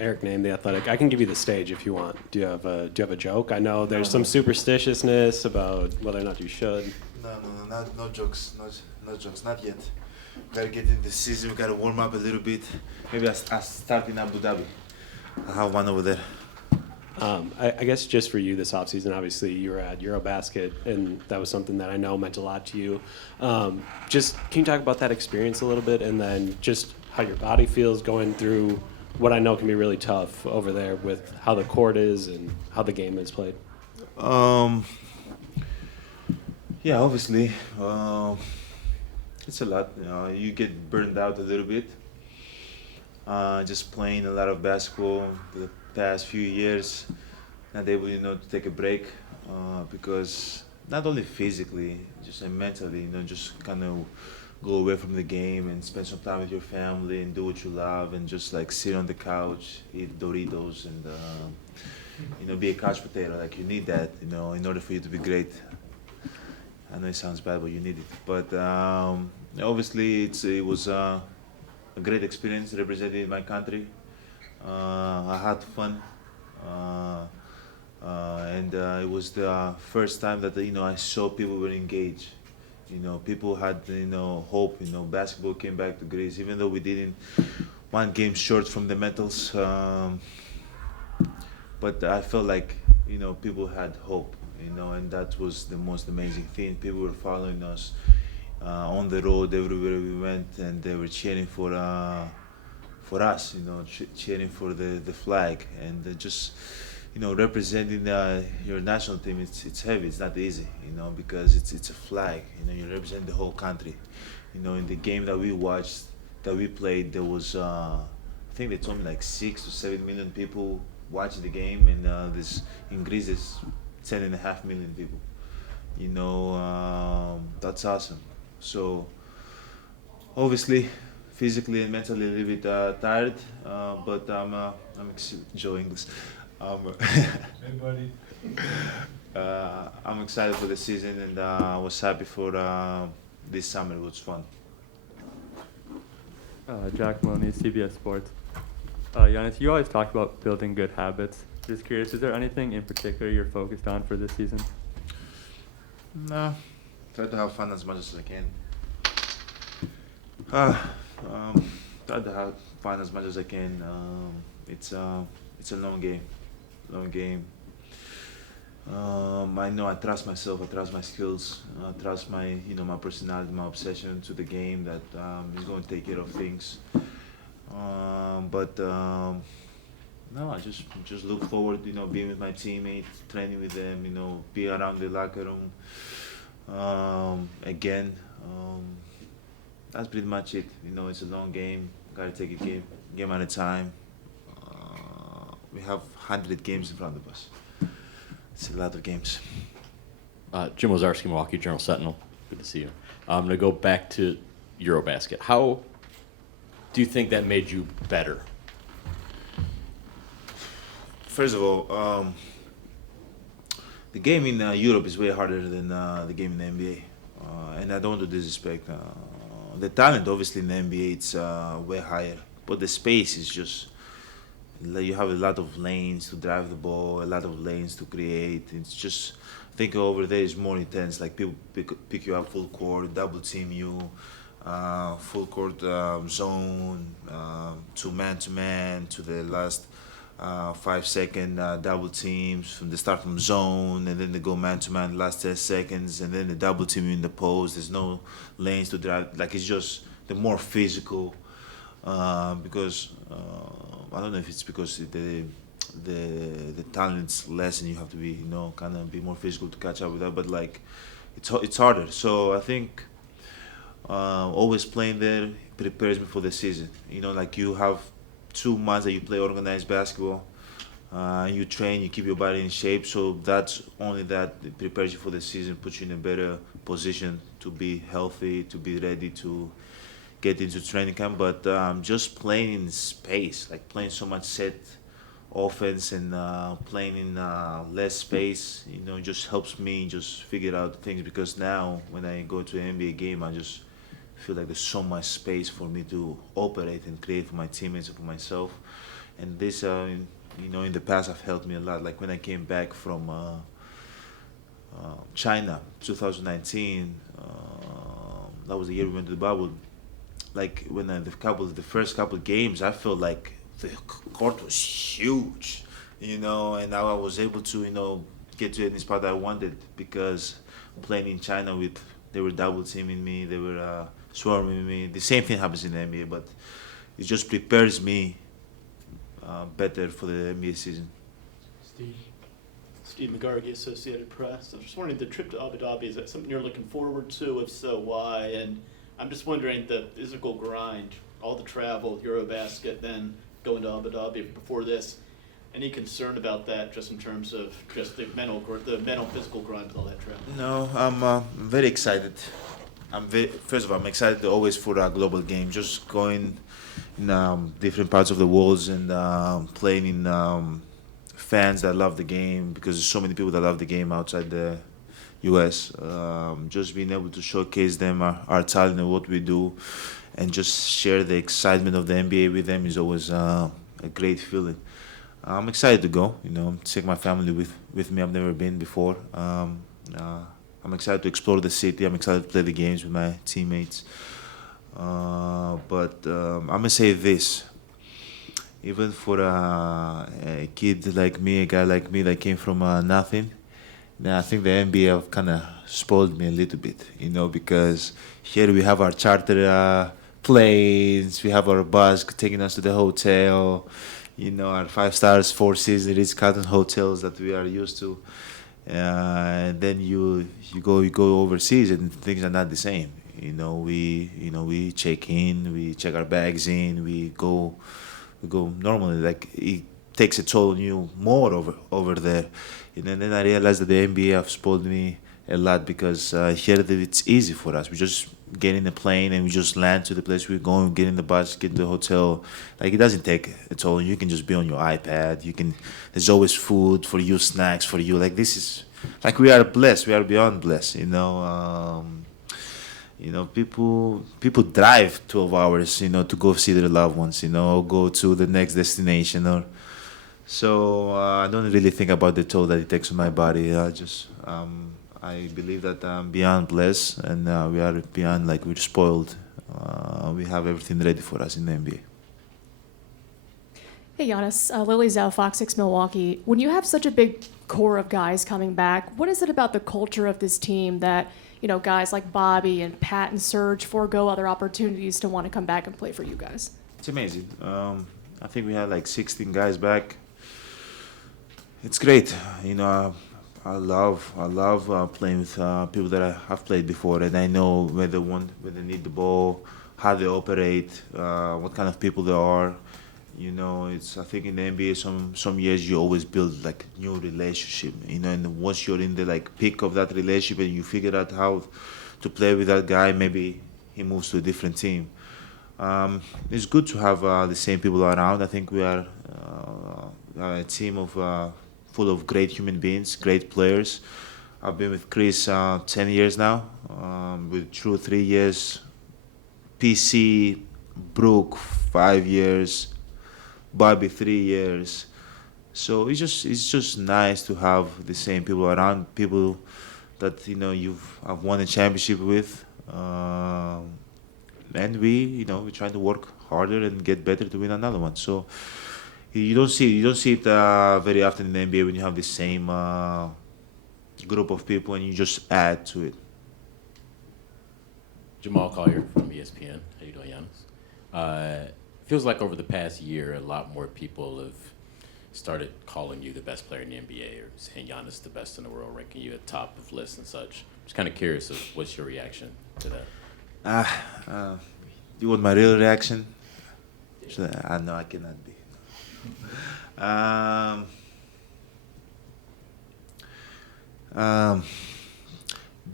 Eric named The Athletic. I can give you the stage if you want. Do you have a joke? I know there's some superstitiousness about whether or not you should. No, no jokes, no jokes, not yet. Gotta get in the season. We gotta warm up a little bit. Maybe I start in Abu Dhabi. I have one over there. I guess just for you this offseason, obviously you were at Eurobasket, and that was something that I know meant a lot to you. Just can you talk about that experience a little bit, and then just how your body feels going through what I know can be really tough over there with how the court is and how the game is played? Yeah, obviously, it's a lot. You get burned out a little bit. Just playing a lot of basketball the past few years, not able, to take a break because not only physically, just mentally, just kind of go away from the game and spend some time with your family and do what you love and just like sit on the couch, eat Doritos and be a couch potato. Like you need that, in order for you to be great. I know it sounds bad, but you need it. But obviously, it was a great experience representing my country. I had fun, and it was the first time that I saw people were engaged. People had hope. Basketball came back to Greece, even though we didn't one game short from the medals. But I felt like people had hope. And that was the most amazing thing. People were following us on the road everywhere we went, and they were cheering for us, cheering for the flag, and just representing your national team. It's heavy. It's not easy, because it's a flag. You represent the whole country. In the game that we watched, that we played, there was I think they told me like 6 to 7 million people watching the game, and this in Greece is 10.5 million people. That's awesome. So obviously, physically and mentally a little bit tired, but Joe English. Hey, buddy. I'm excited for the season, and I was happy for this summer. It was fun. Jack Maloney, CBS Sports. Giannis, you always talk about building good habits. Just curious, is there anything in particular you're focused on for this season? No, try to have fun as much as I can. Try to have fun as much as I can. It's a long game, I know I trust myself, I trust my skills, I trust my my personality, my obsession to the game that is going to take care of things. But no, I just look forward, being with my teammates, training with them, be around the locker room. Again, that's pretty much it. It's a long game. Gotta take it game at a time. We have 100 games in front of us. It's a lot of games. Jim Wazarski, Milwaukee Journal Sentinel. Good to see you. I'm going to go back to Eurobasket. How do you think that made you better? First of all, the game in Europe is way harder than the game in the NBA. And I don't want to disrespect. The talent, obviously, in the NBA, it's way higher. But the space is just, you have a lot of lanes to drive the ball, a lot of lanes to create. It's just, I think over there is more intense. Like people pick you up full court, double team you, full court zone, to man to the last 5 second double teams from the start from zone, and then they go man to man last 10 seconds, and then the double team you in the post. There's no lanes to drive. Like it's just the more physical because I don't know if it's because the talent's less and you have to be kind of be more physical to catch up with that. But like it's harder. So I think always playing there prepares me for the season. Like you have 2 months that you play organized basketball, you train, you keep your body in shape, so that's only that it prepares you for the season, puts you in a better position to be healthy, to be ready to get into training camp. But just playing in space, like playing so much set offense and playing in less space, just helps me just figure out things, because now when I go to an NBA game, I just feel like there's so much space for me to operate and create for my teammates and for myself. and this, in the past, have helped me a lot. Like when I came back from China, 2019, that was the year we went to the bubble. Like when the first couple games, I felt like the court was huge, and now I was able to, get to any spot I wanted because playing in China they were double teaming me, they were swarming me. The same thing happens in the NBA, but it just prepares me better for the NBA season. Steve McGarvey, Associated Press. I was just wondering, the trip to Abu Dhabi, is that something you're looking forward to? If so, why? And I'm just wondering, the physical grind, all the travel, Eurobasket, then going to Abu Dhabi before this, any concern about that just in terms of just the mental physical grind with all that travel? No, I'm very excited. First of all, I'm excited always for a global game. Just going in different parts of the world and playing in fans that love the game, because there's so many people that love the game outside the U.S. Just being able to showcase them our talent and what we do, and just share the excitement of the NBA with them is always a great feeling. I'm excited to go. Take my family with me. I've never been before. I'm excited to explore the city. I'm excited to play the games with my teammates. But I'm gonna say this: even for a kid like me, a guy like me that came from nothing, I think the NBA have kind of spoiled me a little bit. Because here we have our charter planes, we have our bus taking us to the hotel. Our 5 stars, 4 seasons, Ritz-Carlton hotels that we are used to, and then you go overseas and things are not the same. We check in, we check our bags in, we go normally. Like it takes a toll on you more over there. And then I realized that the NBA have spoiled me a lot, because here it's easy for us. We just get in the plane and we just land to the place we're going, get in the bus, get to the hotel. Like it doesn't take a toll. You can just be on your iPad. There's always food for you, snacks for you. Like this is, like we are blessed. We are beyond blessed. People drive 12 hours, to go see their loved ones, or go to the next destination. So I don't really think about the toll that it takes on my body. I believe that I'm beyond blessed, and we are beyond, like, we're spoiled. We have everything ready for us in the NBA. Hey Giannis, Lily Zhao, Fox 6 Milwaukee. When you have such a big core of guys coming back, what is it about the culture of this team that, guys like Bobby and Pat and Serge forego other opportunities to want to come back and play for you guys? It's amazing. I think we had like 16 guys back. It's great. I love playing with people that I have played before, and I know when they need the ball, how they operate, what kind of people they are. I think in the NBA, some years you always build like new relationship. And once you're in the like peak of that relationship and you figure out how to play with that guy, maybe he moves to a different team. It's good to have the same people around. I think we are a team of full of great human beings, great players. I've been with Chris 10 years now, with Drew 3 years, PC, Brooke 5 years, Bobby 3 years. So it's just nice to have the same people around, people that I've won a championship with, and we try to work harder and get better to win another one. So you don't see it very often in the NBA when you have the same group of people and you just add to it. Jamal Collier from ESPN. How you doing, Giannis? Feels like over the past year, a lot more people have started calling you the best player in the NBA, or saying Giannis the best in the world, ranking you at top of lists and such. Just kind of curious of what's your reaction to that? You want my real reaction? No, I cannot be.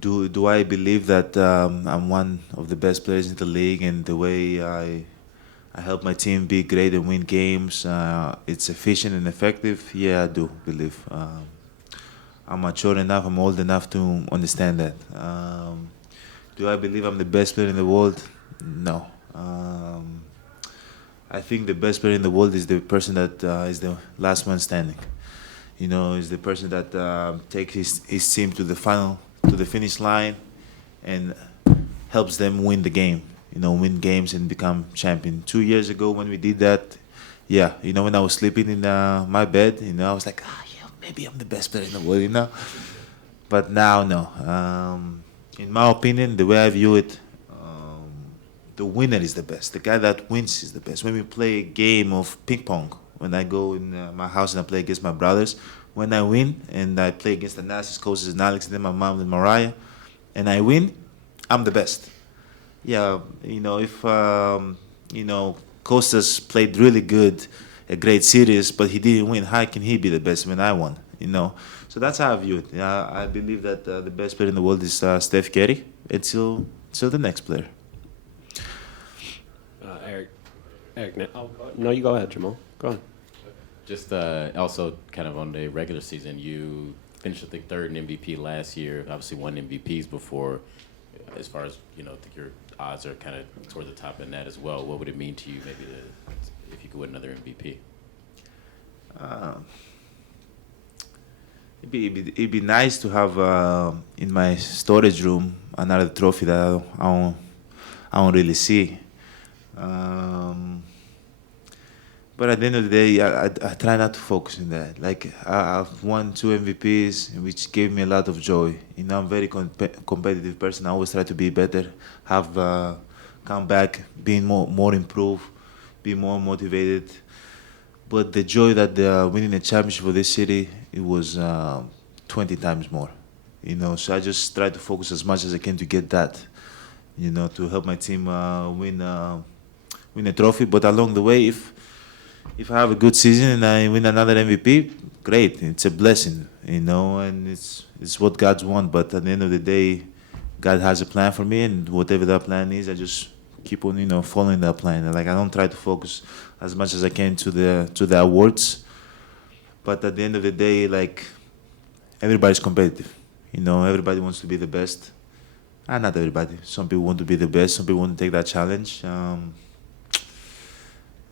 Do I believe that I'm one of the best players in the league, and the way I help my team be great and win games, it's efficient and effective? Yeah, I do believe. I'm mature enough, I'm old enough to understand that. Do I believe I'm the best player in the world? No. I think the best player in the world is the person that is the last man standing. You know, is the person that takes his team to the finish line, and helps them win the game. You know, win games and become champion. 2 years ago when we did that, yeah, you know, when I was sleeping in my bed, you know, I was like, yeah, maybe I'm the best player in the world, you know. But now, no. In my opinion, the way I view it, the winner is the best. The guy that wins is the best. When we play a game of ping pong, when I go in my house and I play against my brothers, when I win and I play against the Nazis, coaches, and Alex, and then my mom and Mariah, and I win, I'm the best. Yeah, you know, if you know, Kostas played really good, a great series, but he didn't win, how can he be the best when I won? You know, so that's how I view it. I believe that the best player in the world is Steph Curry until the next player. Eric, no, you go ahead, Jamal. Go on. Just also kind of on the regular season, you finished, I think, third in MVP last year. Obviously won MVPs before. As far as, you know, I think your odds are kind of toward the top in that as well. What would it mean to you maybe if you could win another MVP? It'd be nice to have in my storage room another trophy that I don't really see. But at the end of the day, I try not to focus on that. Like, I've won 2 MVPs, which gave me a lot of joy. You know, I'm a very competitive person. I always try to be better, have come back, being more improved, be more motivated. But the joy that winning a championship for this city, it was 20 times more. You know, so I just try to focus as much as I can to get that. You know, to help my team win a trophy. But along the way, if I have a good season and I win another MVP, great. It's a blessing, you know, and it's what God's want. But at the end of the day, God has a plan for me, and whatever that plan is, I just keep on, you know, following that plan. Like, I don't try to focus as much as I can to the awards. But at the end of the day, like, everybody's competitive. You know, everybody wants to be the best. Not everybody. Some people want to be the best. Some people want to take that challenge.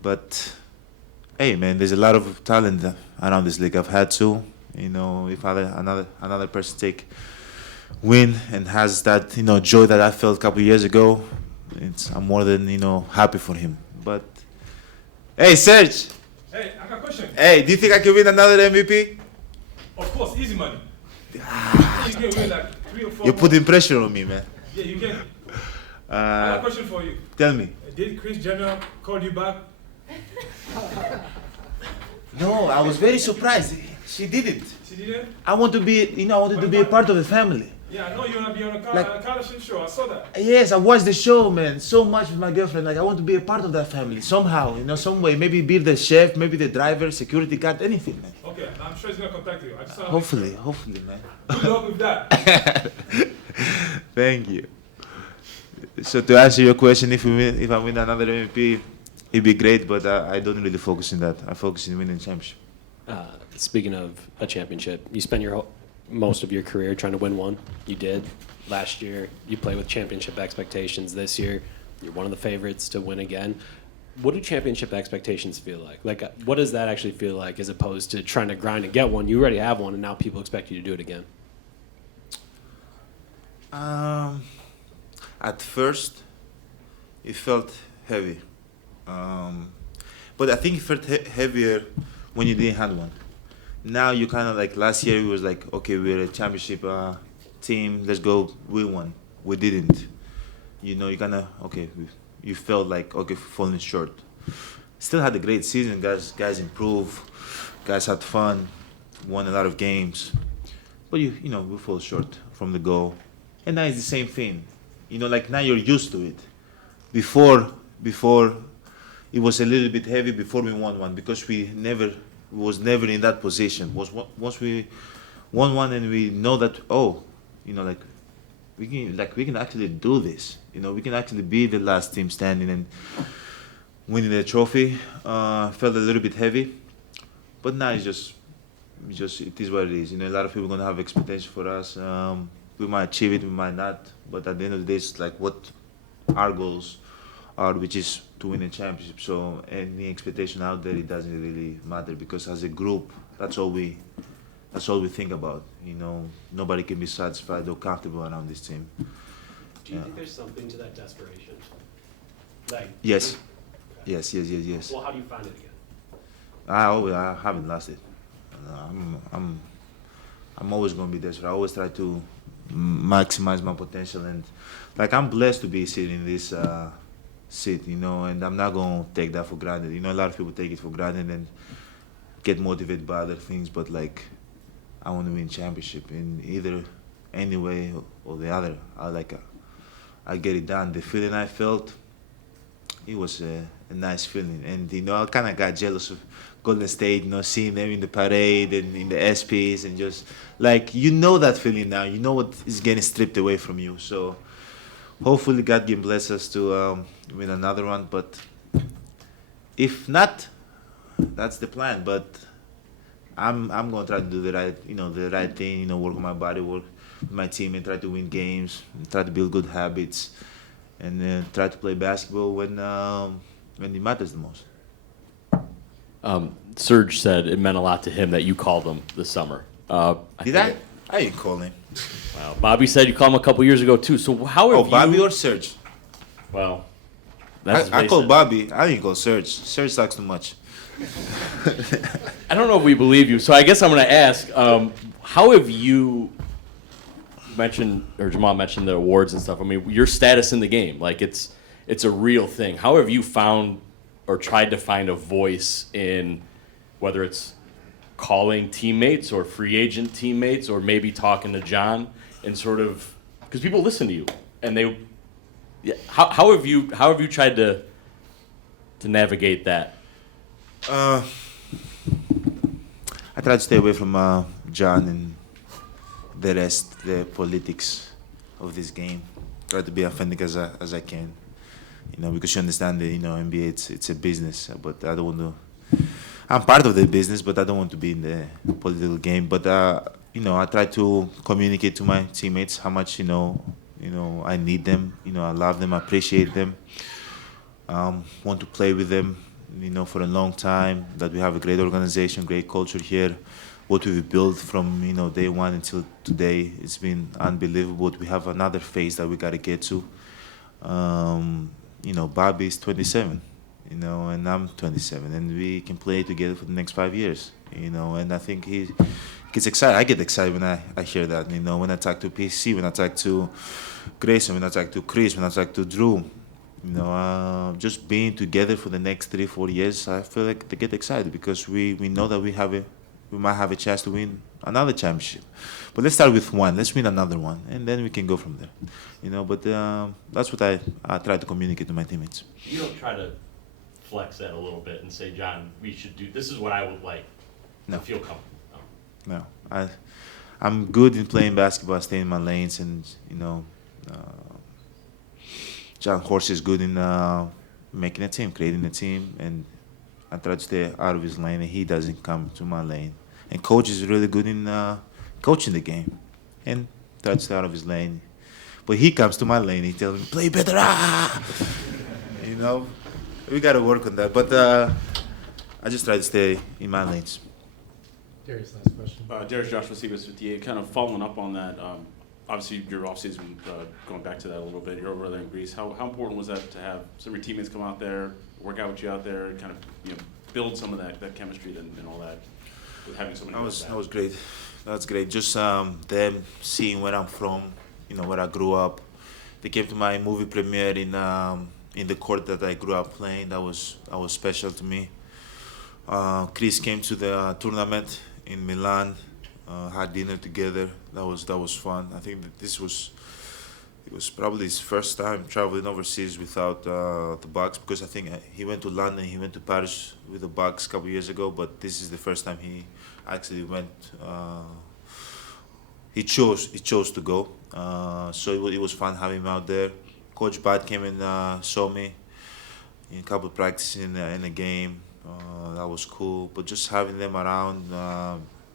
But hey, man, there's a lot of talent around this league. I've had to, you know, if another person win and has that, you know, joy that I felt a couple of years ago, I'm more than, you know, happy for him. But hey, Serge. Hey, I got a question. Hey, do you think I can win another MVP? Of course, easy money. You can win like 3 or 4 You're more. putting pressure on me, man. Yeah, you can. I got a question for you. Tell me. Did Chris Jenner call you back? No, I was very surprised. She didn't. She didn't? I wanted to be a part of the family. Yeah, I know you want to be on a Like- Kardashian show. I saw that. Yes, I watched the show, man, so much with my girlfriend. Like, I want to be a part of that family somehow, you know, some way. Maybe be the chef, maybe the driver, security guard, anything, man. Okay, I'm sure he's going to contact you. I just wanna Hopefully, man. Good luck with that. Thank you. So to answer your question, if I win another MVP, it'd be great. But I don't really focus on that. I focus on winning championship. Speaking of a championship, you spent most of your career trying to win one. You did. Last year, you played with championship expectations. This year, you're one of the favorites to win again. What do championship expectations feel like? Like, what does that actually feel like as opposed to trying to grind and get one? You already have one, and now people expect you to do it again. At first, it felt heavy. But I think it felt heavier when you didn't have one. Now you kind of like, last year it was like, okay, we're a championship team, let's go win one. We didn't. You know, you kind of, okay, you felt like, okay, falling short. Still had a great season, guys improved, guys had fun, won a lot of games. But you know, we fall short from the goal. And now it's the same thing. You know, like, now you're used to it. Before it was a little bit heavy before we won one, because we was never in that position. Once we won one and we know that, oh, you know, like, we can actually do this. You know, we can actually be the last team standing and winning the trophy. Felt a little bit heavy, but now it's just it is what it is. You know, a lot of people are gonna have expectations for us. We might achieve it, we might not, but at the end of the day, it's like what our goals out, which is to win a championship. So any expectation out there, it doesn't really matter because as a group, that's all we think about. You know, nobody can be satisfied or comfortable around this team. Do you think there's something to that desperation? Like Yes. Yes. Well, how do you find it again? I haven't lost it. I'm always gonna be desperate. I always try to maximize my potential, and like I'm blessed to be sitting in this seat, you know, and I'm not gonna take that for granted. You know, a lot of people take it for granted and get motivated by other things, but like I want to win championship in either any way or the other. I get it done. The feeling I felt, it was a nice feeling, and you know I kind of got jealous of Golden State, you know, seeing them in the parade and in the SPs, and just like you know that feeling now. You know what is getting stripped away from you. So hopefully God can bless us to win another one. But if not, that's the plan. But I'm gonna try to do the right thing. You know, work on my body, work with my team, and try to win games, and try to build good habits, and try to play basketball when it matters the most. Serge said it meant a lot to him that you called him this summer. Did I? I didn't call him. Wow. Bobby said you called him a couple years ago too. So how have Bobby you? or Serge? Well, that's I called Bobby. I didn't call Serge. Serge sucks too much. I don't know if we believe you. So I guess I'm going to ask, how have you mentioned, or Jamal mentioned the awards and stuff. I mean, your status in the game, like it's a real thing. How have you found or tried to find a voice in whether it's calling teammates or free agent teammates or maybe talking to John and sort of, because people listen to you and they, yeah, how have you tried to navigate that? I try to stay away from John and the rest, the politics of this game. Try to be authentic as I can, you know, because you understand that, you know, NBA it's a business, but I don't want to. I'm part of the business, but I don't want to be in the political game. But you know, I try to communicate to my teammates how much you know I need them. You know, I love them, I appreciate them. Want to play with them, you know, for a long time. That we have a great organization, great culture here. What we've built from, you know, day one until today, it's been unbelievable. We have another phase that we got to get to. You know, Bobby is 27, you know, and I'm 27, and we can play together for the next 5 years, you know, and I think he gets excited. I get excited when I hear that, you know, when I talk to PC, when I talk to Grayson, when I talk to Chris, when I talk to Drew, you know, just being together for the next 3-4 years, I feel like they get excited because we know that we might have a chance to win another championship. But let's start with one. Let's win another one, and then we can go from there. You know, but that's what I try to communicate to my teammates. You don't try to flex that a little bit and say, John, we should do, this is what I would like to feel comfortable. No, I'm good in playing basketball, staying in my lanes, and, you know, John Horst is good in making a team, creating a team, and I try to stay out of his lane, and he doesn't come to my lane. And coach is really good in coaching the game, and try to stay out of his lane. But he comes to my lane, he tells me, play better, You know, we got to work on that. But I just try to stay in my lanes. Darius, last question. Darius Joshua, CBS 58. Kind of following up on that, obviously your offseason, going back to that a little bit, you're over there in Greece. How important was that to have some of your teammates come out there, work out with you out there, and kind of, you know, build some of that chemistry and all that with having so many guys back? That was great. That's great. Just them seeing where I'm from, you know, where I grew up. They came to my movie premiere in the court that I grew up playing. That was special to me. Chris came to the tournament in Milan, had dinner together. That was fun. I think that it was probably his first time traveling overseas without the Bucks, because I think he went to London, he went to Paris with the Bucks a couple years ago, but this is the first time he actually went. He chose to go. So it was fun having him out there. Coach Bud came and saw me in a couple of practices in a game. That was cool. But just having them around,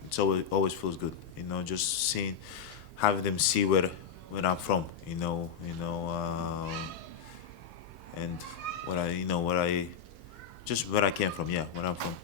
it's always feels good. You know, just having them see where I'm from. And what I, you know, what I, just where I came from. Yeah, where I'm from.